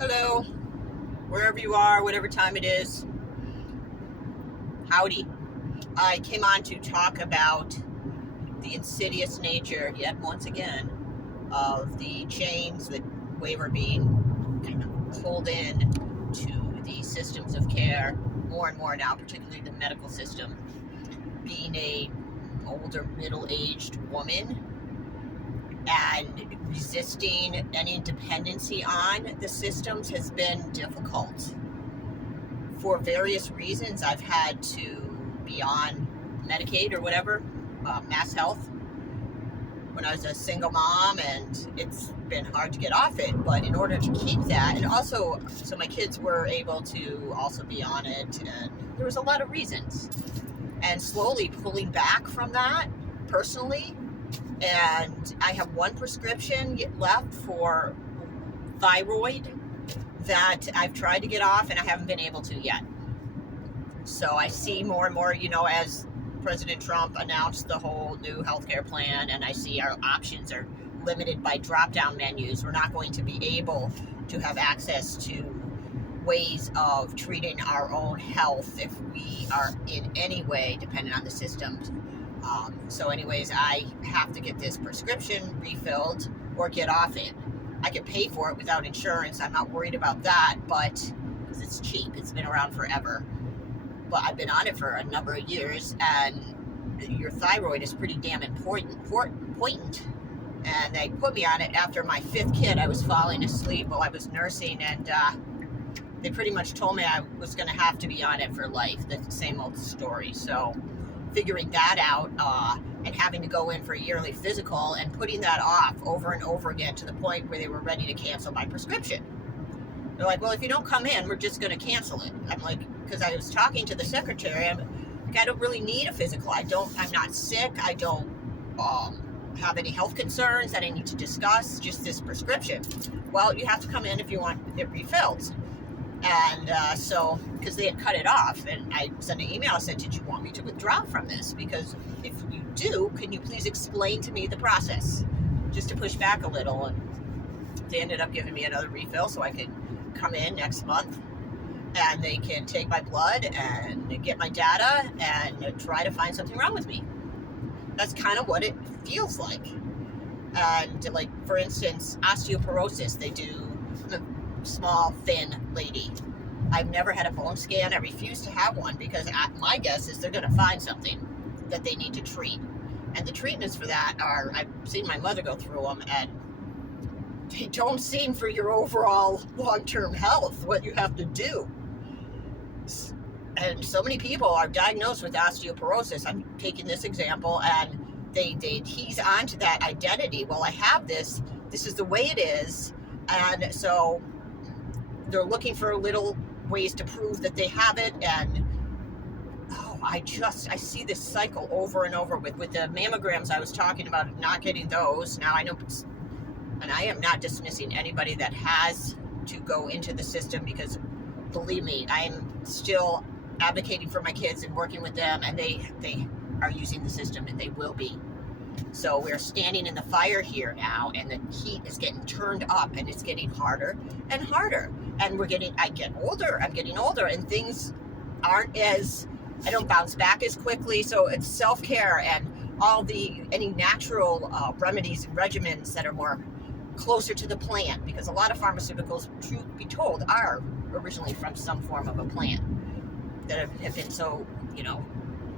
Hello, wherever you are, whatever time it is. Howdy. I came on to talk about the insidious nature, yet once again, of the chains that way we're being kind of pulled in to the systems of care more and more now, particularly the medical system. Being a older, middle-aged woman and resisting any dependency on the systems has been difficult. For various reasons, I've had to be on Medicaid or whatever, Mass Health, when I was a single mom, and it's been hard to get off it. But in order to keep that, and also so my kids were able to also be on it, and there was a lot of reasons. And slowly pulling back from that personally, and I have one prescription left for thyroid that I've tried to get off, and I haven't been able to yet. So I see more and more, as President Trump announced the whole new healthcare plan, and I see our options are limited by drop-down menus. We're not going to be able to have access to ways of treating our own health if we are in any way dependent on the systems. So anyways, I have to get this prescription refilled or get off it. I can pay for it without insurance. I'm not worried about that, but because it's cheap, it's been around forever. But I've been on it for a number of years, and your thyroid is pretty damn important. And they put me on it after my 5th kid. I was falling asleep while I was nursing, and they pretty much told me I was going to have to be on it for life. The same old story. So figuring that out and having to go in for a yearly physical and putting that off over and over again to the point where they were ready to cancel my prescription. They're like, well, if you don't come in, we're just going to cancel it. I'm like, because I was talking to the secretary, I'm like, I don't really need a physical. I'm not sick. I don't have any health concerns that I need to discuss, just this prescription. Well, you have to come in if you want it refilled. And so, because they had cut it off, and I sent an email, I said, did you want me to withdraw from this? Because if you do, can you please explain to me the process? Just to push back a little. And they ended up giving me another refill so I could come in next month, and they can take my blood and get my data and try to find something wrong with me. That's kind of what it feels like. And like, for instance, osteoporosis, they do small, thin lady. I've never had a bone scan. I refuse to have one because my guess is they're going to find something that they need to treat. And the treatments for that are, I've seen my mother go through them, and they don't seem for your overall long-term health, what you have to do. And so many people are diagnosed with osteoporosis. I'm taking this example, and they he's onto that identity. Well, I have this is the way it is. And so they're looking for little ways to prove that they have it, and I see this cycle over and over with the mammograms I was talking about, not getting those. Now I know, and I am not dismissing anybody that has to go into the system, because believe me, I am still advocating for my kids and working with them, and they are using the system, and they will be. So we're standing in the fire here now, and the heat is getting turned up, and it's getting harder and harder. And I'm getting older, and things aren't I don't bounce back as quickly. So it's self-care and any natural remedies and regimens that are more closer to the plant, because a lot of pharmaceuticals, truth be told, are originally from some form of a plant that have been so,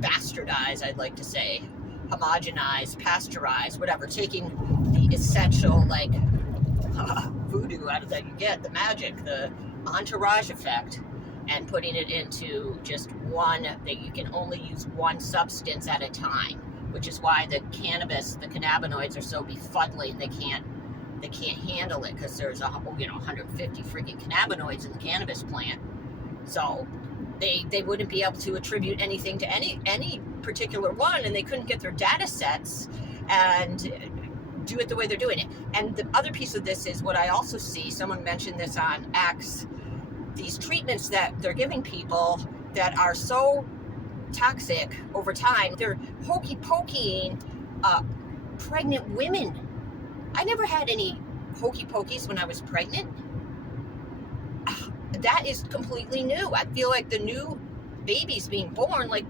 bastardized, I'd like to say, homogenized, pasteurized, whatever, taking the essential, voodoo out of that, you get the magic, the entourage effect, and putting it into just one, that you can only use one substance at a time, which is why the cannabinoids are so befuddling. They can't handle it, because there's 150 freaking cannabinoids in the cannabis plant. So they wouldn't be able to attribute anything to any particular one, and they couldn't get their data sets and do it the way they're doing it. And the other piece of this is what I also see, someone mentioned this on X, these treatments that they're giving people that are so toxic over time. They're hokey pokeying pregnant women. I never had any hokey pokeys when I was pregnant. that is completely new. I feel like the new babies being born, like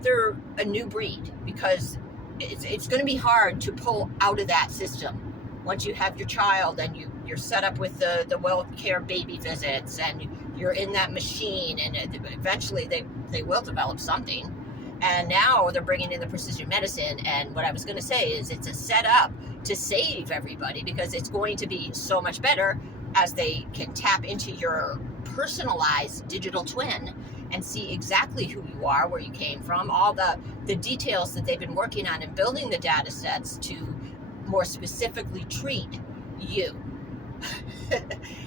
they're a new breed, because it's going to be hard to pull out of that system once you have your child and you're set up with the well-care baby visits and you're in that machine, and eventually they will develop something. And now they're bringing in the precision medicine, and what I was going to say is it's a setup to save everybody, because it's going to be so much better as they can tap into your personalized digital twin and see exactly who you are, where you came from, all the details that they've been working on and building the data sets to more specifically treat you.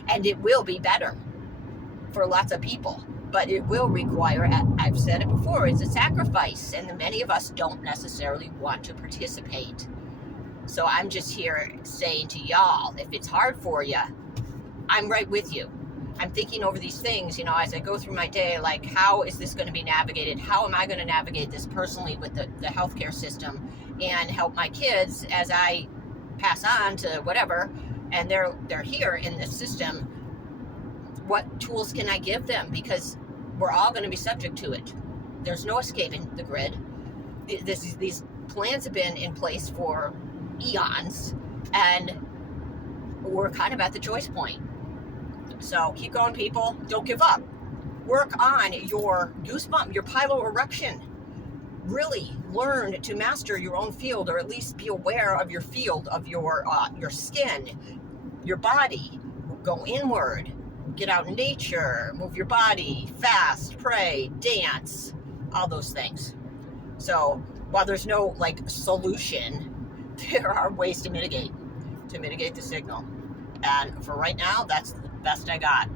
And it will be better for lots of people, but it will require, I've said it before, it's a sacrifice, and many of us don't necessarily want to participate. So I'm just here saying to y'all, if it's hard for you, I'm right with you. I'm thinking over these things, as I go through my day, like, how is this going to be navigated? How am I going to navigate this personally with the healthcare system and help my kids as I pass on to whatever, and they're here in this system? What tools can I give them? Because we're all going to be subject to it. There's no escaping the grid. These plans have been in place for eons, and we're kind of at the choice point. So keep going, people. Don't give up. Work on your goosebump, your piloerection. Really learn to master your own field, or at least be aware of your field, of your skin, your body. Go inward. Get out in nature. Move your body. Fast, pray, dance. All those things. So while there's no solution, there are ways to mitigate the signal. And for right now, that's the best I got.